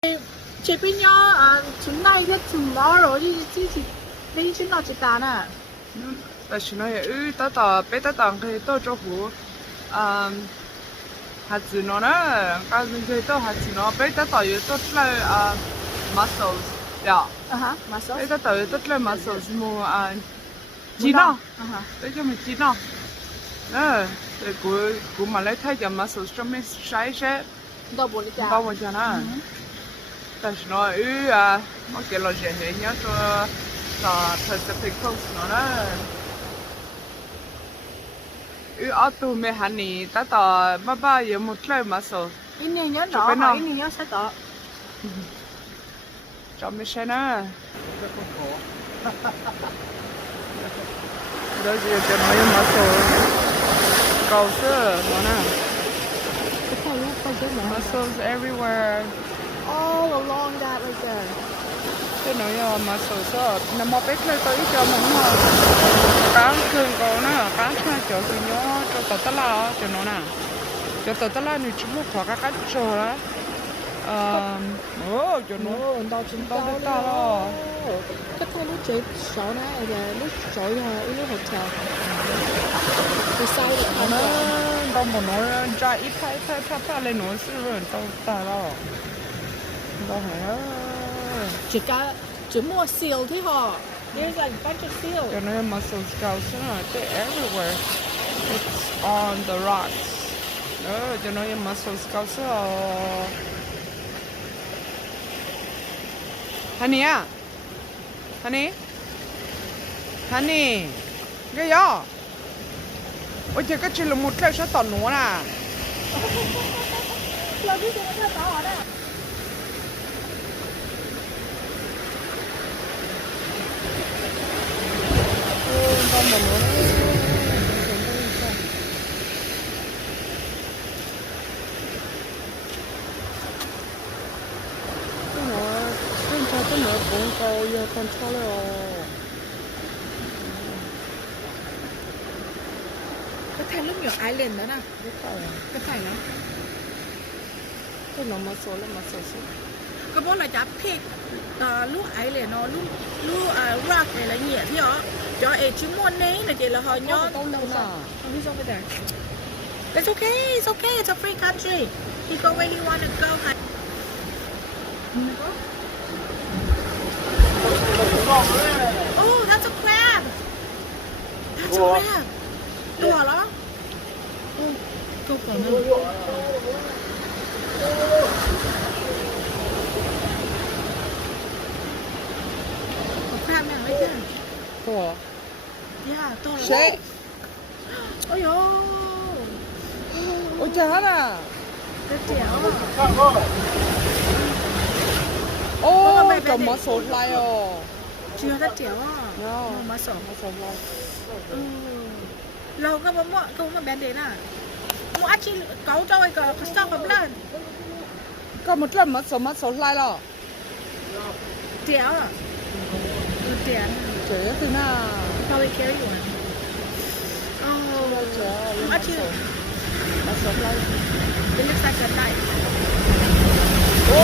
这边要tonight and tomorrow 就是你去哪一单啊？但是呢，到到别到当可以到做湖，下次呢，刚才可以到下次呢，别到到有到来mussels 呀，muscles。别到到有到来 mussels 么鸡脑，别叫么鸡脑，对，古马来泰叫 mussels 上面晒晒，到不里家。到我家呢，但是呢，我给了人家说到 Pacific Coast 呢。ở tù mẹ hắn nì ta tỏ ba giờ một lời mà số in này nhớ nó in này nhớ sẽ tỏ cho mẹ xem nè đó giờ cho nó mà số cầu sơ nó nè muscles everywhere all along that right there cái nó mà số sơ nằm một ít lời tới cho mình mà cá thường có nè cá cha cho tụi nó cho tao ta la cho nó nè cho tao ta la thì chúng nó khó các cho đó cho nó tao chúng tao ta đó cái thằng lúc chơi sáu này giờ lúc chơi lúc hotel thì sai được nó tao muốn nó ra ít thay lên nó sẽ rồi tao ta đó tao hả chỉ mua seal thế hả? There's like a bunch of seals. Cho nên mussels scales they're everywhere. It's on the rocks. Đó, cho nên mussels scales Honey à? Honey? Honey? Cái gì? Ôi trời, cái chuyện là một cái sẽ tỏ nó nè. Là biết nó tỏ ở đây. Con mà nó cái nữa cũng câu giờ con chó rồi cái thành lúc nhỏ island đó nè cái thành đó cái nó mà số cái bố là chả pick lúc island nó lúc rock này là nhẹ thế hả cho ấy chứ môn này là chỉ là họ nhớ đâu nè he's over there it's okay it's a free country he go where he wanna go oh that's a crab to đó to còn nữa crab này right there to yeah to là shit ôi dồi ôi trời hết à cái chẻo ô cầm mà số lại rồi chưa rất chéo à no mà sợ lại lâu không có bán đến à mua chỉ cấu cho cái sao cầm lên có một lần mà số lại rồi chéo à chéo trời thế nào probably carry one mua chỉ mà số lại it looks like a knife oh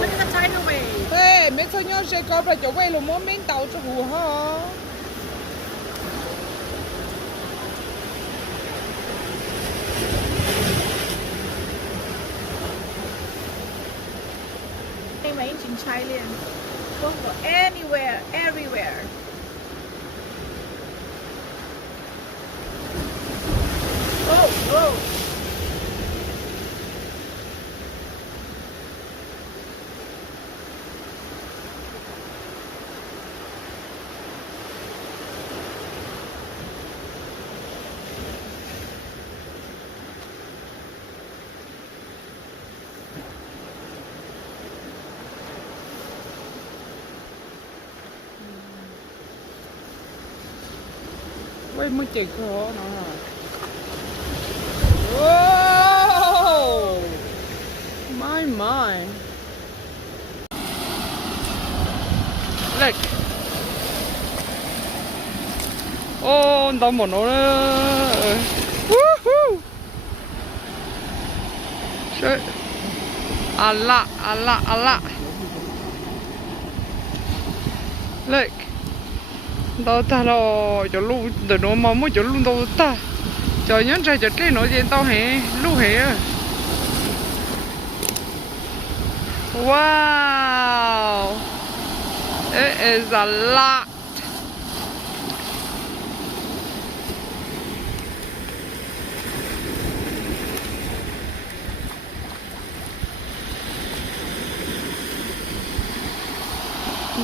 look at the tidal wave hey mấy số nhau sẽ có phải chỗ quay luôn món miếng tàu cho hù hả em mấy chính trai liền go anywhere everywhere oh quay mới chạy khó nó rồi wow my look ô tao muốn nó woohoo shit a lot. Look. Đâu ta lo cho lu từ nó mà mới cho lu đâu ta. Cho nhắn trai cho cái nó gì tao hè, lu hè. Wow. It is a lot.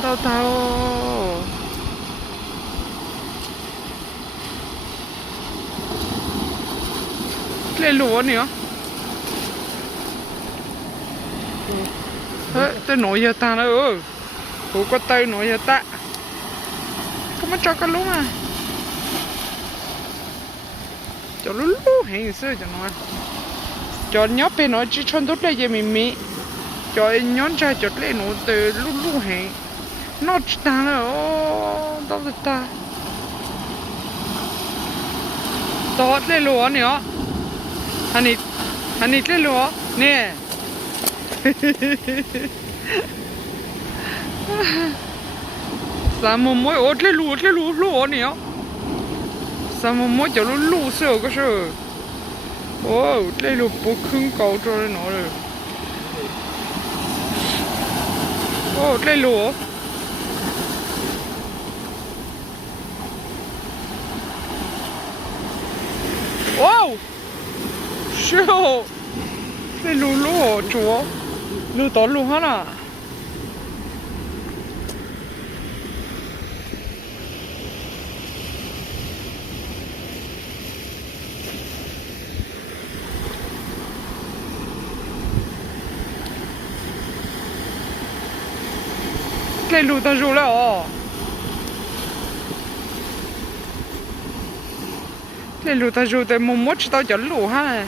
Đâu tao lên lúa nữa. Tôi nói giờ ta nữa. Ủa có tay nói giờ ta. Không có cho con lúa mà. Cho lúa hay sao cho nó. Cho nhóc bên nó chỉ chọn tốt lại cho mình. Cho nhón ra chốt lại nó từ lúa hay. Nó chỉ ta nữa. Đâu được ta. Tốt lên lúa nữa. Hành lên lúa nè. Sao mà mỗi ớt lên lúa nè. Sao mà mỗi cho lúa sữa cái sự. Ồ, lên lúa bố khưng cầu cho nó rồi. Ồ, lên lúa. Wow. Siêu. Cái lúa chúa. Lúa to luôn hả nè. Cái lúa ta rủ lại. Cái lúa ta rủ tại mồm mốt tao cho lúa ha.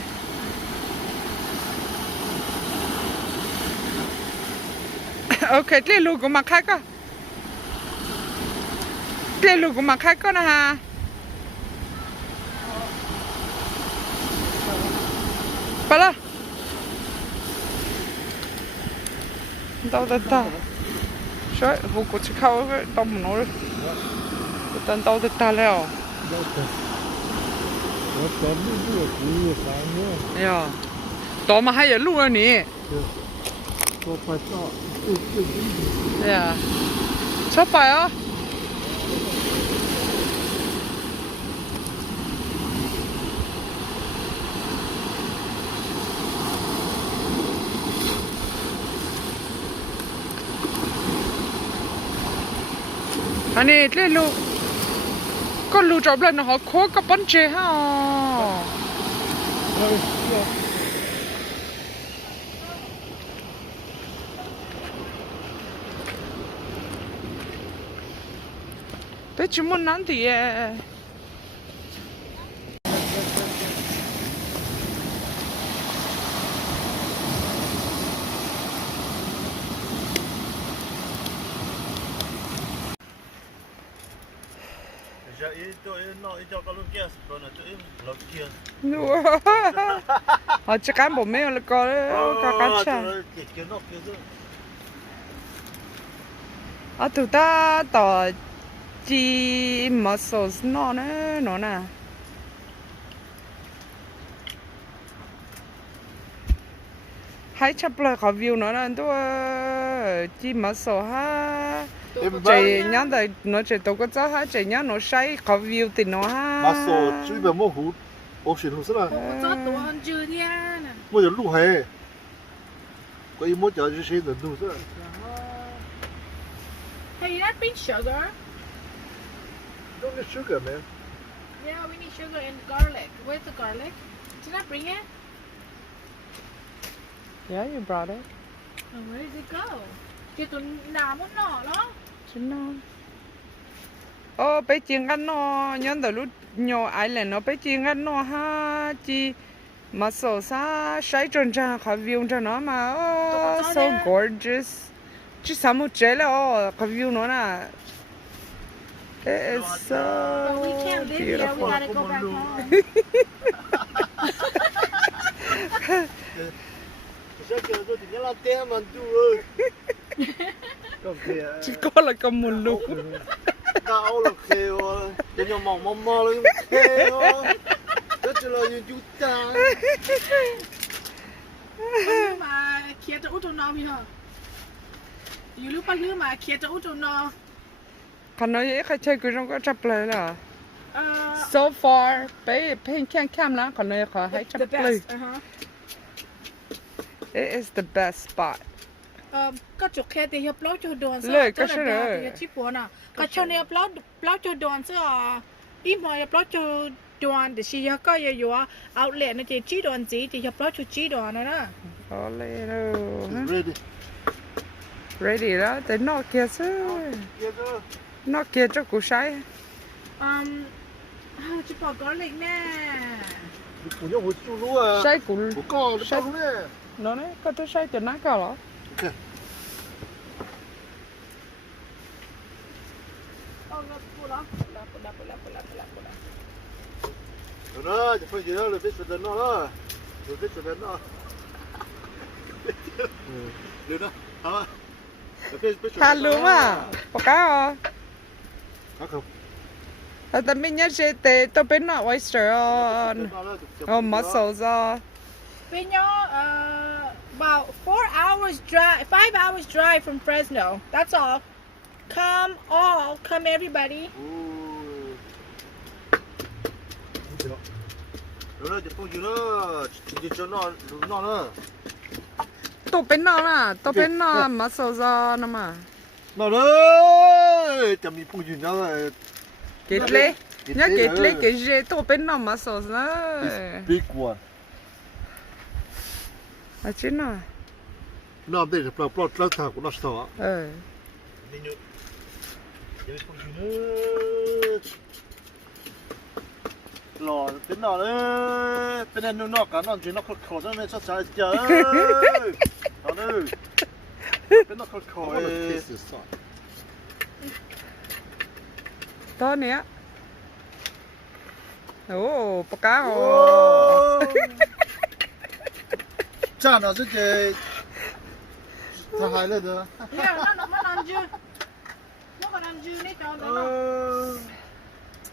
Ok, cái lúa của mặt khác á. Cái lúa của mặt khác có nè ha. Bà là. Đâu. Rồi, vụ của chị khâu cái tông nó rồi. Tao đâu ta leo. Yeah. Tao mà hay là lúa nè. Yeah. Sao phải á? Anh ấy lên lú. Con lú chọc lên nó họ khó cái bánh chè ha. Bé chỉ muốn nắn thì họ chỉ cán bộ mấy là có cá chả. Tụi ta tỏ chỉ mussles nó nè. Hãy chấp lại khó view nó là tôi chỉ mussels ha. Chạy nhắn tại nó chạy tàu có cho ha, chạy nhắn nó say khó view thì nó ha. mussels chỉ là một hũ, ocean hũ sao? Cho tụi anh chưa nha nè. Một giờ lúa hè. Có ý một giờ chỉ xem được lúa sao? Hey, that being sugar. Don't need sugar, man. Yeah, we need sugar and garlic. Where's the garlic? Did I bring it? Yeah, you brought it. Oh, where did it go? Kìa tụi nào muốn nọ đó. Chính nó. Bé chiên ăn nó nhắn từ lúc nhỏ ai lên nó bé chiên ăn nó ha chi mussels ha sấy trơn ra khó view cho nó mà so gorgeous. Chỉ sao một chế là khó view nó nè. It is so But we can't live here. We gotta go back home. giờ kiểu tôi chỉ nhớ là tem mà chú ơi. Có kìa. chỉ có là cầm một lũ Cao là khều, cho nhau mỏng mò lên khều. Rất là như chú ta. ลือมาเคลียร์จะอุตุนอพี่เหรออยู่รู้ป่ะลือมาเคลียร์จะอุตุนอ còn nói vậy khai chơi cứ trong cái chập lời là เอ่อ so far ไปเพลงแข่งแคมแล้วcòn nóiขอให้จับ the เลย best it is the best spot ก็จุกแค่เดียวปล้อจูดอน เลยก็ใช่ เล เลย ยที่ปัวน่ะก็ชาวเนี่ยปล้อจูดอนเสื้ออีหมอยปล้อจูดอนเดี๋ยวชีก็อยู่เอาเล่นนะเจ๊จีดอนจีเดี๋ยวปล้อจูจีดอนนะ có lẽ đâu Ready. ready đó tới nọ kia chứ Kia cơ. nọ kia cho cú sai จะบอกก็เล็กแน่ Của nhau hồi chú lúa à. sai cú Của con nó Sai. cao luôn đấy. nó đấy có tôi sai cho nó cao lắm Ok. เอาละปูละปูละปูละปูละปูละปูละปูละ Rồi đó, chỉ phải gì đó, rồi biết sự đó đó. Rồi biết sự đó. Được đó, hả? Rồi biết sự Tha luôn à có cá à Cá không? ta mình nhớ sẽ để tôi bên nọ oyster mussels เป็นย่อabout 4 hours drive 5 hours drive from Fresno that's all come everybody Rồi đó, chỉ phải gì đó, chỉ cho nó nữa. tôi bên nọ mà tôi bên nọ mussels nó mà Nó đấy, chậm đi phong gì nữa rồi. kết lệ nhớ kết lệ cái gì tôi bên nọ mussels đó Big one. à chứ nào Nó đây là plot thằng của nó sao á? Đi nữa. Chỉ phong gì nữa. Lò tính nào đấy, bên này nó cả nó chỉ nó khổ cho nên sao sai chờ. Nó đây. Bên nó khổ. to nè ồ bạc cá ồ Cha nó sẽ chơi. Thà hai lên nữa. yeah nó còn chưa nó còn ăn chưa đấy cho nó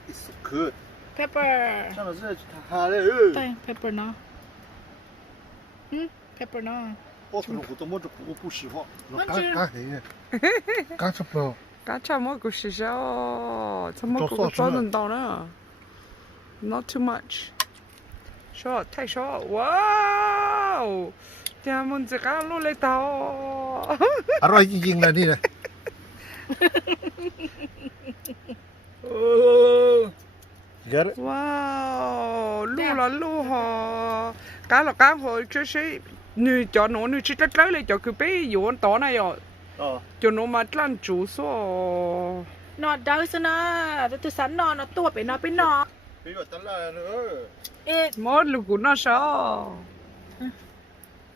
It's so good. pepper Cha nó sẽ thà lên. đây pepper nó pepper nó 我可能我都摸着我不喜欢，那那这干黑，干吃不了。 cá cha mỗi cú xì sao sao mỗi cú cho đừng tao nữa not too much short thay short wow nhà mình chỉ cá luôn lấy tao อร่อยจริงๆเลยนี่นะGet it? wow lu là lu hò cá là cá hồi chứ xí nữ cho nó nữ chỉ tách lấy cho cứ bé dụ anh tỏ này rồi cho nó mà làm chủ số นอดดาวซะนะแต่ตัวสันนอนตัวไปนอนไปนอน Bây giờ tao lại nữa. mỗi lúc của nó sao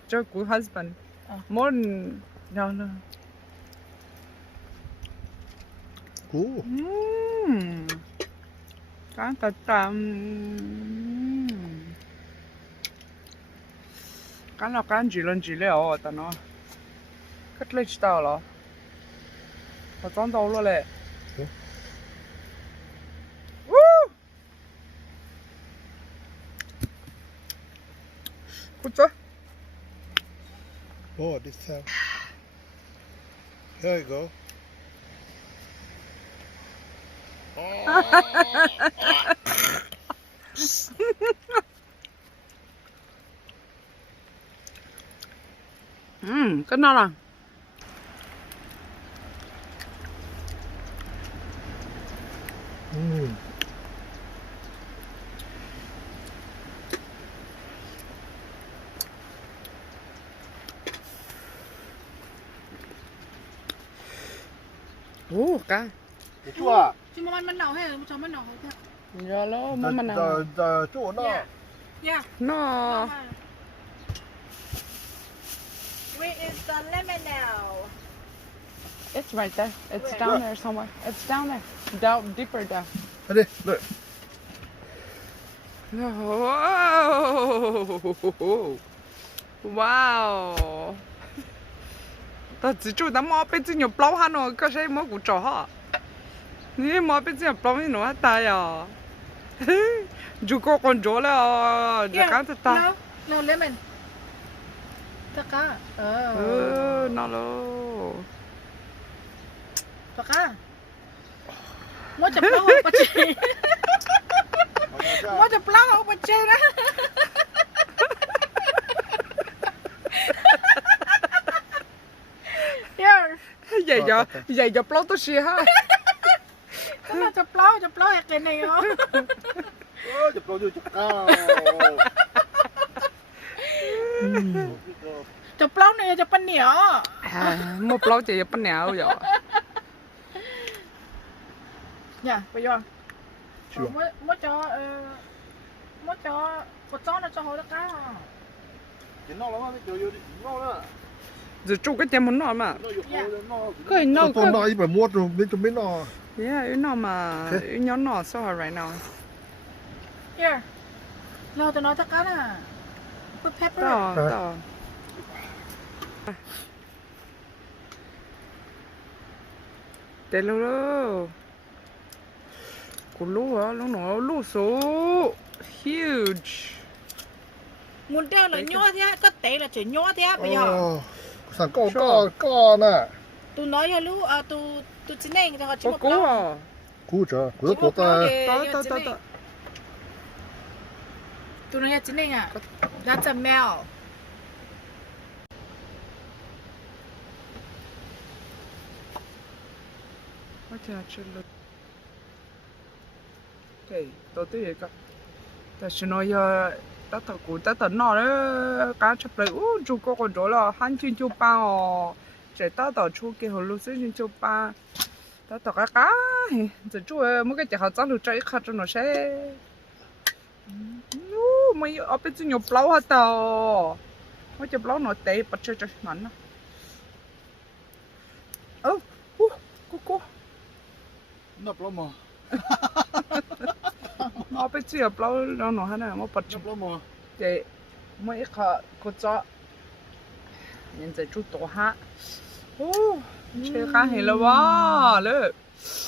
cho của husband mỗi đó là Cú. cá tạt tạm cá nào cá chỉ lên chỉ liệu tao nó cất lấy tao rồi tao chọn tao luôn lệ good Oh, this time. Here you go. cái nào là cá Cái chua à? ชิมมันหนาวให้ชมมันหนาวให้ giờ lo mà nào Chua nó. yeah nó where is the lemon now it's right there it's down there somewhere it's down there down deeper down Đây đi, đợi. Wow. wow ta chỉ chú ta mua bên trên nhiều plau hà nó có sẽ mua của trò ha nè mua bên trên plau như nó ta à chú có con chó là Yeah, cá thật ta no lemon. Taka. nó lo Taka. Mua chụp lâu không bật chơi. Mua chụp lâu không bật chơi đó. Yeah. vậy giờ plau tôi xì ha Cái là chụp lâu cái này không? chụp lâu chụp cao. Chụp lâu này chụp bên nhỏ. mua plau chỉ bên nào vậy Nha, bây giờ. Chưa. Mua cho một chó nó cho hồi đó cá. Cái nó lắm cái kiểu nó đó. giờ chú cái chém muốn nó mà cái nó Tôi nói phải mua rồi bên trong bên nó. yeah nó mà nó nó so right now Here. Lo tụi nó tất cả nè. Put pepper. đó để lâu lâu cú lú á nó lú số huge Muốn đeo là nhó thế, có té là chỉ nhó thế bây giờ. Sản co nè. Tụi nói là lú tụi chính này người ta chỉ có một cú lon. à Cú chờ, cú tốt ta. đó Tụi nói chính này à. That's a male. What actually look? Okay, đầu tiên vậy cả. Tại sao nói ta tao cũng ta tao nói đó cá chép lại, chú có con chó là han chuyên chú ba哦，chỉ ta tao chú cái hồ lô chuyên chú ba, ta tao cái cá, chỉ chú mấy cái chỉ họ trả được trái khác cho nó sẽ, mấy ở bên trên nhiều plau hết tao, mấy cái plau nó tệ bắt chơi chơi ngắn. Cô. Nó lắm mà. Ở bên trên plau nó hết này, mấy bắt chơi. Nó lắm mà. Để mấy cái cô cho nhân dân chú tổ ha, chơi cá hay là wow, lỡ,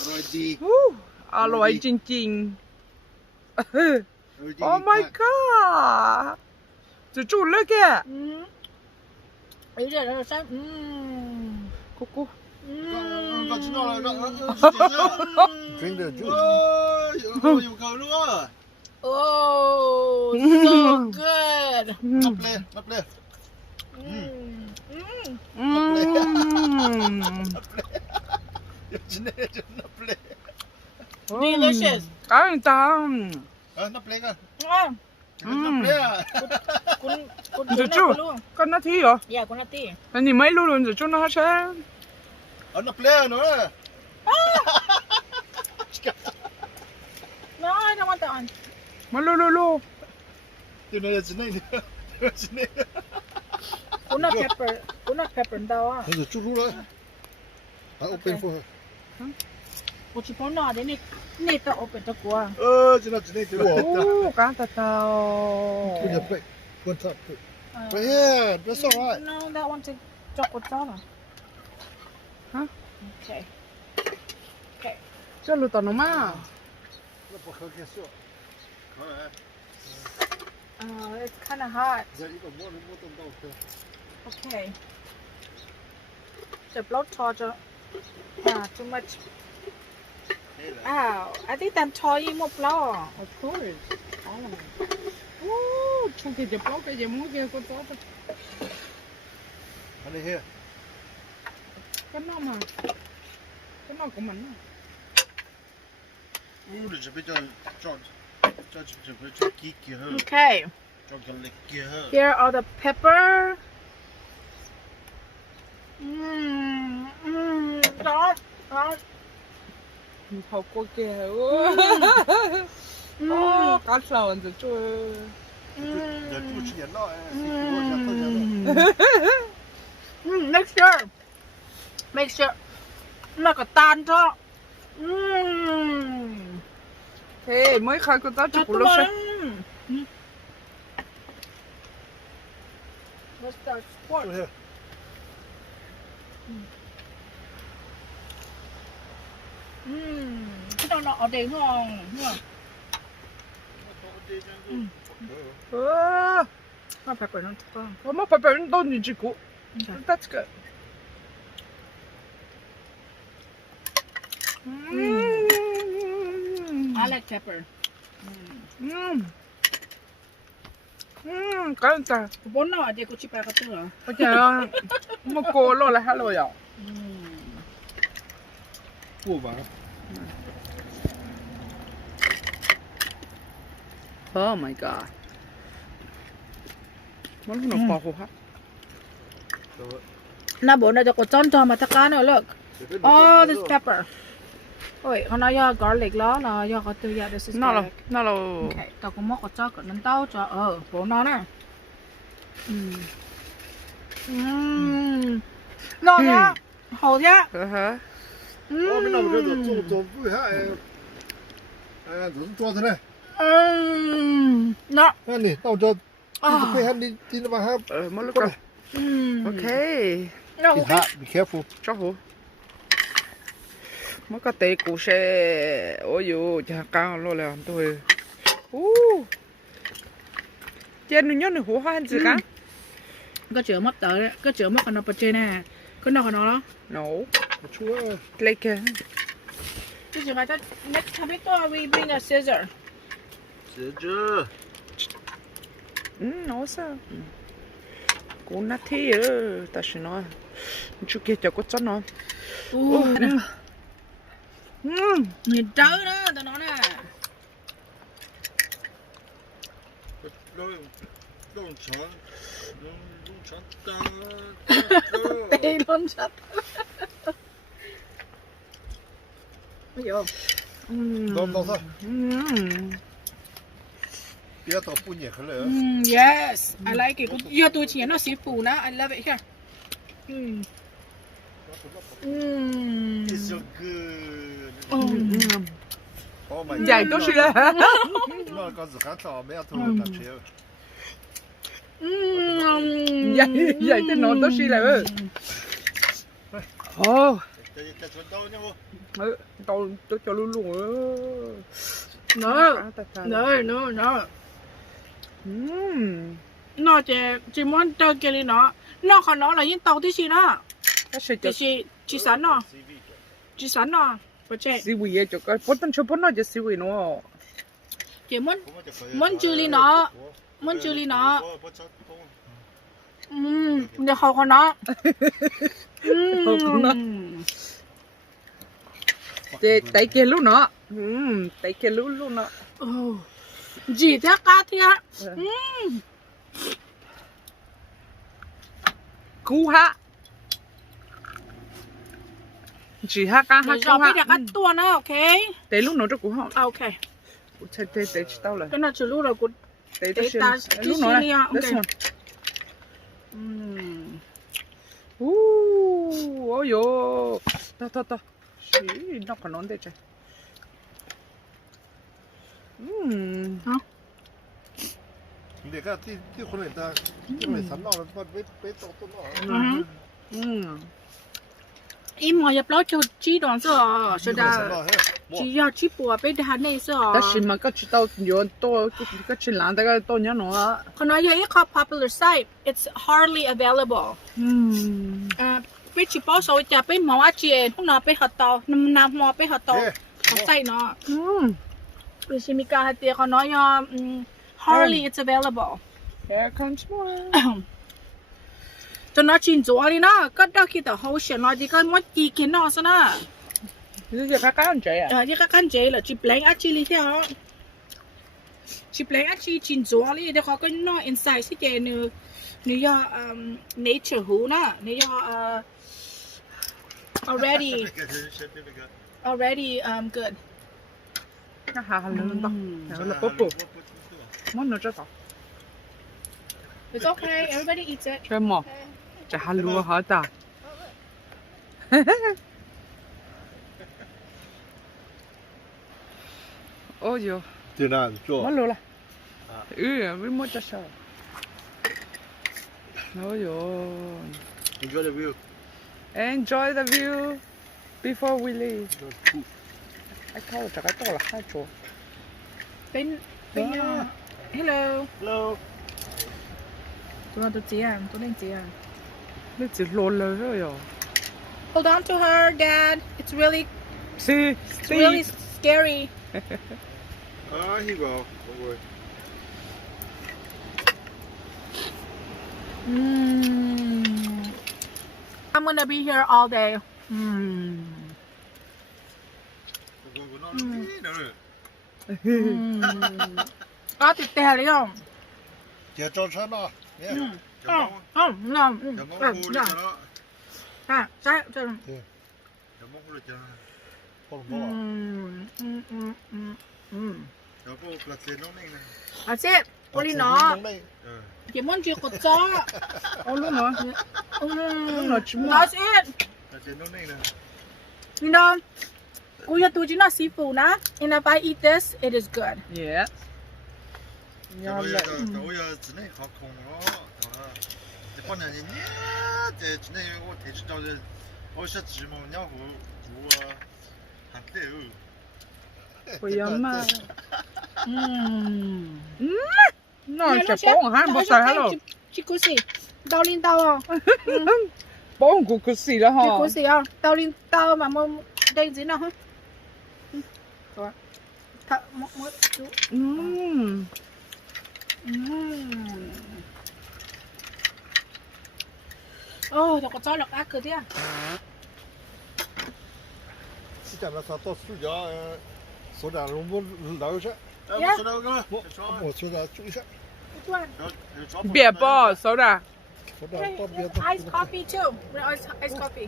Rồi đi. aloy chinh chinh, oh my god, chú lỡ kìa, Ý là nó sao? cô, Con chỉ nói là drink the juice. Yêu cầu luôn á. Oh, so good. Nắp lên. Nắp lên. Delicious. cái người ta, Nắp lên à. Ngon. Nắp lên à. Con chú, luôn. con nó thi rồi, Yeah, con nati. anh mấy luôn rồi chú nó sẽ, Nắp lên nữa. No, I don't want that one. mấy luôn, Điều này là chính này. Chính này. Con nut pepper đâu à? Bây giờ chút lúc đấy. I open for her. Con chỉ muốn nói đấy nè tao open cho cô. Chính này. cá tao, Put your plate. One top. Right here. That's all right. No, that one to chocolate. Huh? Okay. cho lụt tao nó mà. Nó bỏ khởi kia xuống. It's kind of hot. Giờ ý còn mua tôm đâu kìa. Okay. The blood torture. Too much. Ow, I think I'm toying more blood. Of course. Trong cái chụp cái gì muốn kia con chó Anh here. cái nó của mình. Để chuẩn bị cho kỹ kia hơn. Okay. Cho cái lịch kia hơn. Here are the pepper. Đó. Hậu cô kia. Cá sấu anh chú. Giờ chú chỉ nhận nó. Make sure. Nó có tan cho. Thế mới khai con chó chụp lúc sao? Let's start squat. Over here. Cái đó nó ở đây ngon. Nó phải nó ngon. 엄마 밥을 넣어주고. That's good. I like pepper. 간다. Bốn nó ở đây có chip cái thứ à? 그냥 먹고 놀라 할로요.不玩。 Oh my god. Món nó bò hả? Nó bố nó cho có cho mà tất cả nó look. Oh, this pepper. Ôi, nó do garlic đó là do có từ this is Nó garlic. là Okay, tao cũng móc có cho cái nấm tao cho bố nó nè. Ngon nhá, hổ nhá. hả? 我们那不是做不下哎，都是做的呢。 Nó. 那你到这，你配合你那把哈， Mất lúc 过 rồi. 来。 Okay. Nó Be okay. hot, be careful. Cho hổ. Mất cái tê củ xe. Ôi dồi, chả cao luôn là tôi. Trên nó nhớ nó hổ hoa gì cả. Cái chữa mất tới đấy, cái chữa mất còn nó bật trên nè. Cái nó còn nó đó. No. Chúa. Like. Cái chữa mà ta next time we bring a scissor. Sẽ chưa. Nó sao? Cô nát thế ơ, ta xin nói. Chú kia cho có chắn nó. Nhìn trớ đó, tao nói nè. Lông tròn ta. Tê luôn sắp. Ôi dồi. Lông sao? Bia tao不捏开了。 Yes, I like it. Giờ tôi chỉ nó xí phủ nó, I love it here. It's so good. Oh my god. Dài tốt xí là. Nó có gì khác tao mấy thằng nó chơi. Dài thế nó tốt xí là ơ. Ồ. Tôi cho luôn luôn ơ. No. Nó chỉ muốn cho cái này nó còn nó là những tàu tí gì đó. Chỉ sẵn nó. Chỉ sẵn nó. Có chết. Siwi ấy cho cái bớt cho bớt nó cho siwi nó. Chỉ muốn chili nó. Muốn chili nó. Để hầu con nó. Để tay kia lúc nó. Tay kia lúc nó. Gì thế cá thế? Cú ha. Chỉ ha cá ha Rồi cú bây giờ ha. cắt tua nó, ok? Để lúc nó cho cú ha. Ok. Để tao là. Cái này chỉ lúc rồi cũng Để ta lúc nó này. ok. Ôi dồi. Ta. Xí, nó còn nón đây trời. Hả? Để cái tíคนnày ta, tí này sẵn nó là bế tao nó. Im mà nhập lót cho chi đoàn sữa, sẽ đã chỉ do chi bùa bên đàn này sữa. Ta xin mà các chị tao nhiều to các chị làm cái to nhá nó. Còn nói vậy có popular site, it's hardly available. Bên chỉ bảo sốจะbên mỏ chị, không nào bên hot tàu, nằm mỏ bên hot tàu, hot site nó. Bên chỉ mi cả thì còn nói hardly it's available. Here comes more. Cho nó chín chỗ đi nó, có đôi khi tao hậu sản nó chỉ có mất gì kiến nó sao nó. This is các anh chị à? Như các anh chị là chỉ blend ác chi theo đó. Chỉ blend ác chi chín chỗ đi, để có cái nó inside sẽ kể nữa do nature hú nó, nữa do already good. Nó hà lên đó. Nó là bố. Món nó rất to. It's okay, everybody eats it. Chơi mò. Chả hà lúa hả ta? Ôi dồi. Thế nào cho? Món lúa là. Với món cho sao? Ôi dồi. Enjoy the view. Enjoy the view before we leave. Ai câu chắc cái to là 2 chỗ. Bên hello. Hello. Tôi chị à, tôi đang chị à. Nó chỉ lồn lời thôi rồi. Hold on to her, Dad. It's really See, scary. He will. Don't worry. I'm gonna be here all day. Thịt tè đấy không? Giờ cho chân à? Ngon. À, trái cho. À sếp, đi nó. Chỉ muốn chưa cột chó. luôn hả? Nó chỉ Nó sếp. You know, we have to do not seafood, nah. And if I eat this, it is good. Yeah. Tôi chỉ nên học không đó. Cái con này nhé, chỉ nên tôi thấy cho tôi sẽ chỉ mong nhau của hạt tiêu. Ôi mà. Nó sẽ bông hả? Bông xài hả rồi? Chị cố xì. Đau lên đau không? Bông của cố xì đó hả? Chị cố xì không? Đau lên đau mà mua đây gì nào hả? Rồi. Thật mỗi chú. Ồ, nó có cho lọc ác cơ thế à? Chỉ cần là sao tốt suy ra số đàn luôn muốn đào chứ. Số đào cơ. Một số đào chui chứ. Bia bò, soda. Số đào to bia. Ice coffee too. Ice coffee.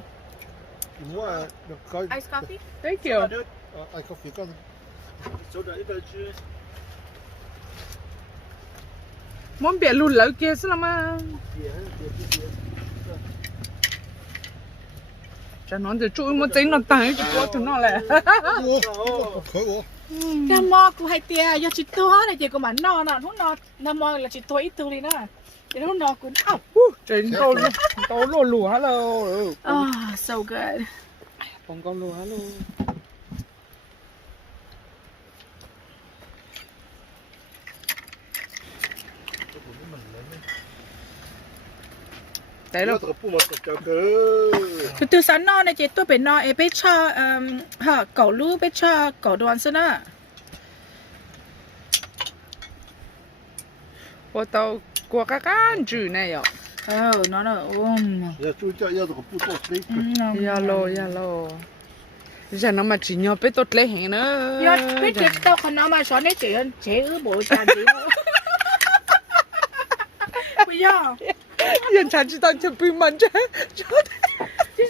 Mua được coi. Ice coffee. Thank you. Ice coffee con. Số đào ít chứ. Muốn bia lùn lỡ kia sao mà? Cho nó thì chui một tính nó tái cho qua tụi nó lại. Nam mò của hai tia, giờ chỉ to này chỉ có mà no nè, không no, nam mò là chỉ to ít tu đi nè, chỉ không no cũng ảo. Trên tô lùa lùa hello. Oh, so good. Còn con lùa hello. Đấy rồi. Từ sáng no này chị tôi phải no, em phải cho cẩu lú, phải cho cẩu đoàn sơn á. Của tao của các anh chữ này ạ. Nó là Giờ chui cho giờ có phụ tốt đấy. Yalo. Giờ nó mà chỉ nhớ biết tốt lấy hẹn nữa. Giờ biết được tao còn nó mà xóa nét chế bộ tràn gì nữa. Bây giờ. Yên chán chỉ tao chụp phim mình chứ.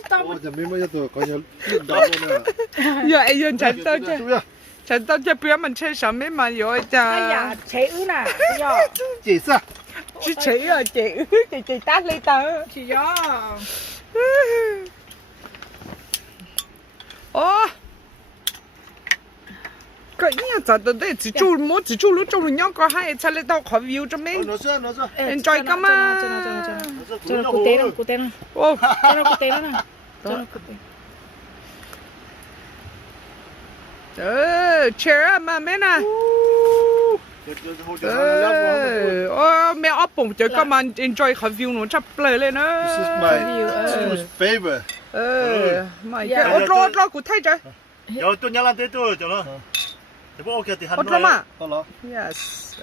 Ôi giờ mấy giờ tôi coi như lúc đó luôn nè. Giờ ai yên chán tao chứ. Chán tao chụp phim mình chơi sao mấy mà rồi cha. Ai da, chế ư nè. Bây giờ. Chị sao? Chị rồi chị tát lấy tao. Chị giờ. Ô. Cái nhà giờ tôi đây chỉ chú lúc trong nhau có hai cha lấy tao khỏi view cho mấy. Nó sao? Enjoy cơ mà. Cho nó cụ tế nó. Ô. Cho nó cụ tế nó nè. Cho nó cụ tế. Cheer mà mẹ nè. Mẹ ốp bụng chơi cơ mà enjoy khỏi view nó chấp play lên nữa. This is my favorite. Mày cái ốp của thay chơi. Yo tôi nhớ làm thế tôi cho nó. Thế bố ok thì hắn nói. Mà. Đó. Yes.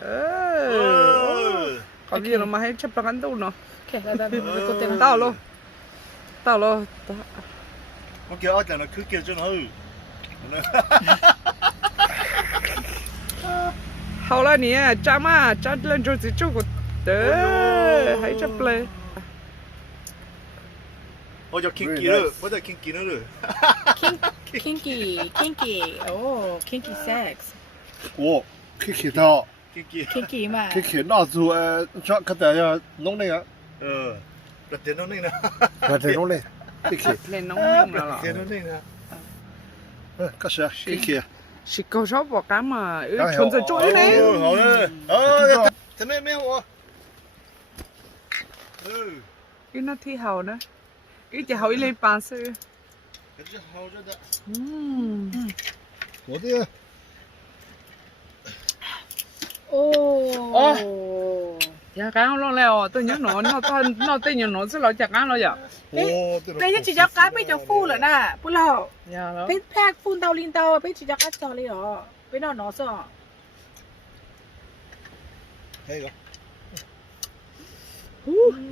Khỏi view nó mà hay chấp bằng ăn đâu nó. Ok, là cụ tế nó. Tao luôn. Ok, ở đây nó cứ kia cho nó. Hầu là nè, cha lên cho chú của tớ, hãy chấp lên. Ôi giờ kinky nữa, bây giờ kinky nữa rồi. Kinky, oh, kinky sex. Ồ, kinky đó. Kinky mà. Kinky nó dù cho cái này nóng này á. Là tiền nóng này nè. Là tiền nóng này. Kinky. Lên nóng nhưng mà tiền nóng này nè. Cái gì? Kinky. Chỉ câu shop vào cái mà chuẩn rồi chuỗi này. Thế này mấy hộ. 一那挺好呢，一只好一类白色。还是好着的。我的。哦。chả cá lo leo tôi nhớ nó tên nhớ nó sẽ là chả cá lo vậy bây giờ chỉ cho cá bây giờ phu rồi nè phu lâu dạ đó bây giờ phu tàu linh tàu bây chỉ cho cá cho đi rồi bây giờ nó sao hay rồi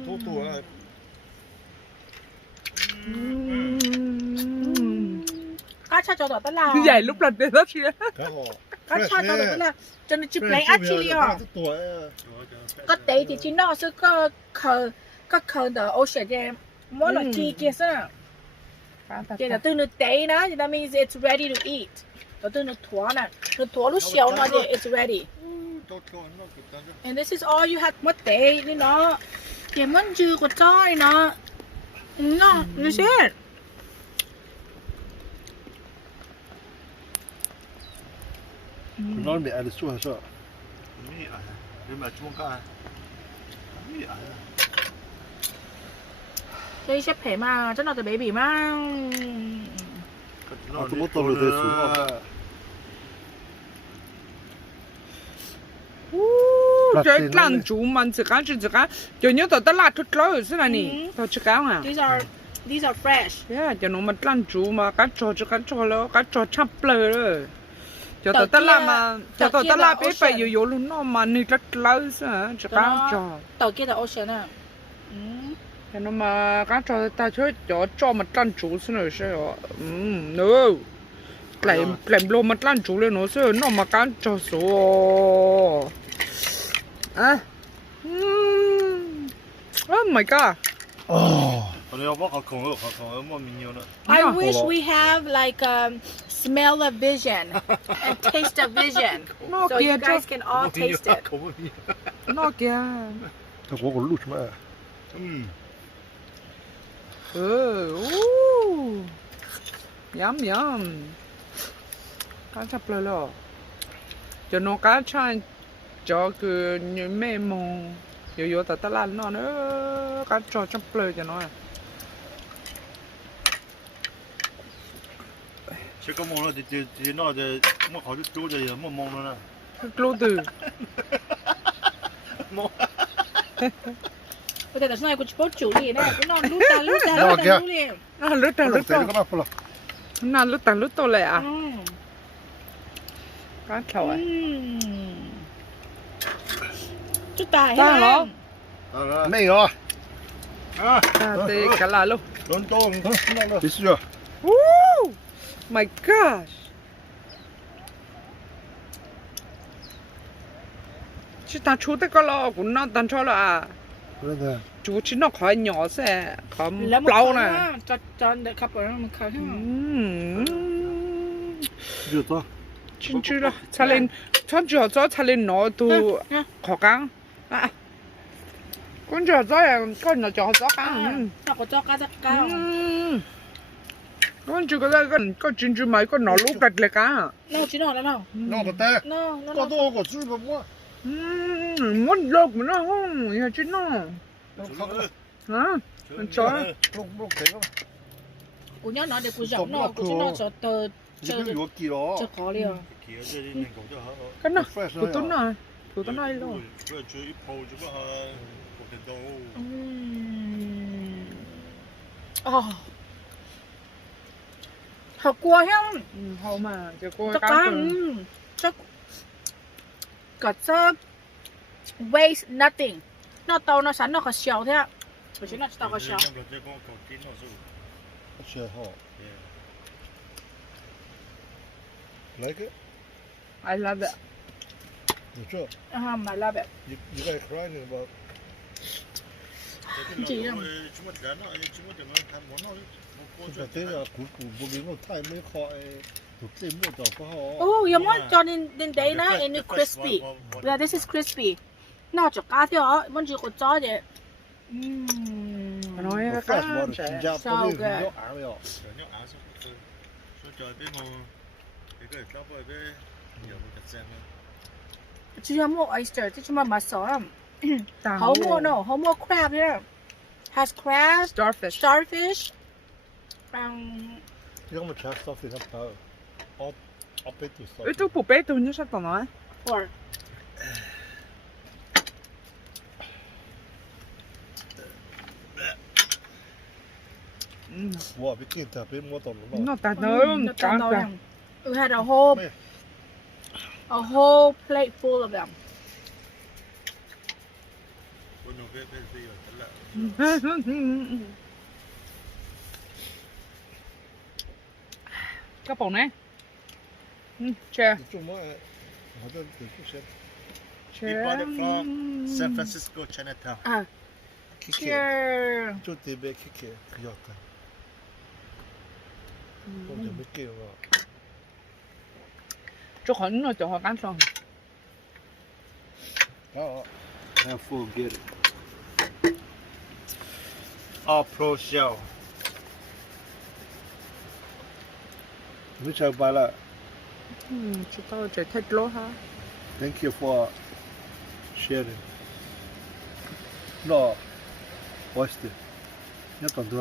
tốt tuổi cá cha cho đó tất là vậy lúc lần đến đó chưa cá hồ cá cha cho đó tất là cho nên chụp lấy ăn chi đi à có tế thì chỉ nó sẽ có khờ the ocean there mỗi lần chi kia sao thì là từ nó tế đó thì that means it's ready to eat rồi từ nó thua lúc xíu nó thì it's ready and this is all you have mất tế đi nó thì mất chưa có trói nó shit nó bị ăn suốt sao mỹ à nhưng mà chung cả mỹ à đây xếp thể mà chắc là từ baby mà tôi muốn tôi được xuống trời lăn chú mà chỉ cá cho nhớ tao lát chút lối thế này nè tao chỉ cá à these are fresh yeah cho nó mà lăn chú mà cá trò lo cá trò chắp lơ rồi cho tao mà cho tao la bé phải yếu luôn nó mà nị rất lâu sao chỉ cá trò tàu kia là ocean à cho nó mà cá trò ta chơi cho mà lăn chú thế này sao no làm lô mà lăn chú lên nó sao nó mà cá trò số à oh my god I wish we have like smell of vision and taste of vision, so you guys can all taste it. nó kìa tôi có lúc mà yum cá chập lời lo cho nó cá chan cho cứ như mê mông yếu ta lan nó nữa cá trò chập lời cho nó chỉ có mông là thì nó thì nó khó chút rồi mà mông nữa nè lô từ Bây giờ này cũng chỉ có chủ lý này, cũng non lút ta liền. lút ta lút to lẹ à cá chầu à chút tài ta nó mấy rồi thì cả là luôn lớn to biết chưa my gosh chứ ta chú tới có lo cũng nó tan cho là chú chỉ nó khỏi nhỏ sẽ không lâu nè cho để khắp ở mình khơi chưa to chính chứ đó cha lên chọn chỗ cho cha lên nó tu khó căng à con chỗ cho con nó chỗ cho căng nó có cho cá con chưa có ra con chính chứ mấy con nó lúc đặt lại cá nó chỉ nó đâu nó có té nó có tôi có chú mà mua muốn lột mà nó không nhà chứ nó hả cho lúc thế không của nhớ nó để của giọng nó của nó cho tờ chơi cho khó liền cái nào của tôi nói luôn học qua không hậu mà cho cô cho có cho waste nothing nó tàu nó sẵn nó có xèo thế ạ bởi chứ nó tàu có xèo like it I love it you sure I love it you guys crying about chỉ là thế là củ bột nó thay mấy khỏi thuộc thêm một tàu có họ oh you want cho nên đấy na and it's crispy yeah this is crispy nó cho cá theo vẫn chưa có cho vậy nói fresh water 진짜 so 버리 good nó ảo rồi chưa mua oyster chứ mà mussel hậu mua crab nữa has crab, Starfish. starfish. 이거 뭐 잘 써서 이거 봐. 앞에 또 써. Ito po pe to niya sa tanong. Or 와, 미끼 다 배못 얻는 No ta no. we had a whole plate full of them. 오늘 왜 달라. Cái bổng này. Cheers. 좀 뭐, 하던 그 좀 We bought it from San Francisco Chinatown. 키키. Cheers. 좀 대배 키키. 그였다. 좀 미끼가. Cho khẩn rồi cho họ cắn xong. I forget. All pro show. Mới chào bà là. Chị tao chạy thịt lố ha. Thank you for sharing. No. Oyster. Nhất toàn đưa.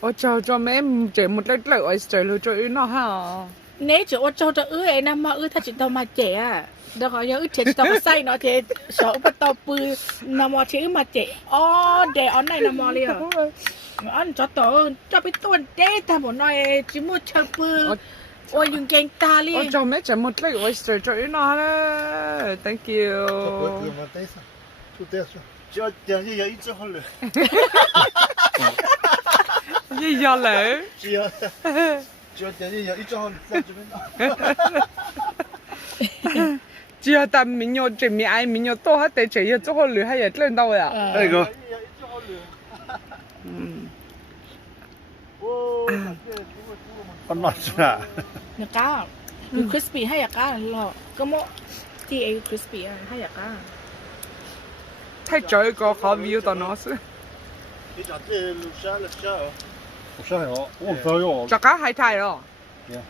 Ôi cho mấy em chạy một lít lại oyster luôn cho ý nó ha. Nếu chỉ ô châu cho ấy năm mà ta chỉ tao mà trẻ đó có những trẻ tao có say nó thì sợ bắt tao bự năm mà chỉ mà trẻ để ở này năm mà liền anh cho tao cho biết tuần tết ta muốn nói chỉ mua chơi bự ôi dùng keng ta liền Ôi cho mấy chạy một lít oyster cho ý nó ha. Thank you. 그 맞다 또 됐어. 저等下一直好了。 Gì giờ lẽ? 저等下一直好了，在这边。 Chưa tầm mình nhớ chỉ mình ai mình nhớ to hết để chỉ cho họ lừa hay là lên đâu à? đây cơ. con mặt à? nhà cá crispy hay là cá lò có món thì ấy crispy hay là cá Thấy trời có khó view tao nó xứ. 你讲这路沙了沙哦，我上来哦，我不要。 Cho cá hay thay rồi.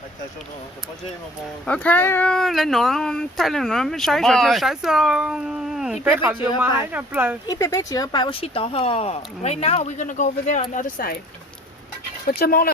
还太说喏，这关键么？ Ok, lên nó thay lên nó mới sai rồi sai xong. Bé khó view mà hay là play. ít bé bé chỉ ở bài ở shit đó ho right now we're gonna go over there on the other side but 这么了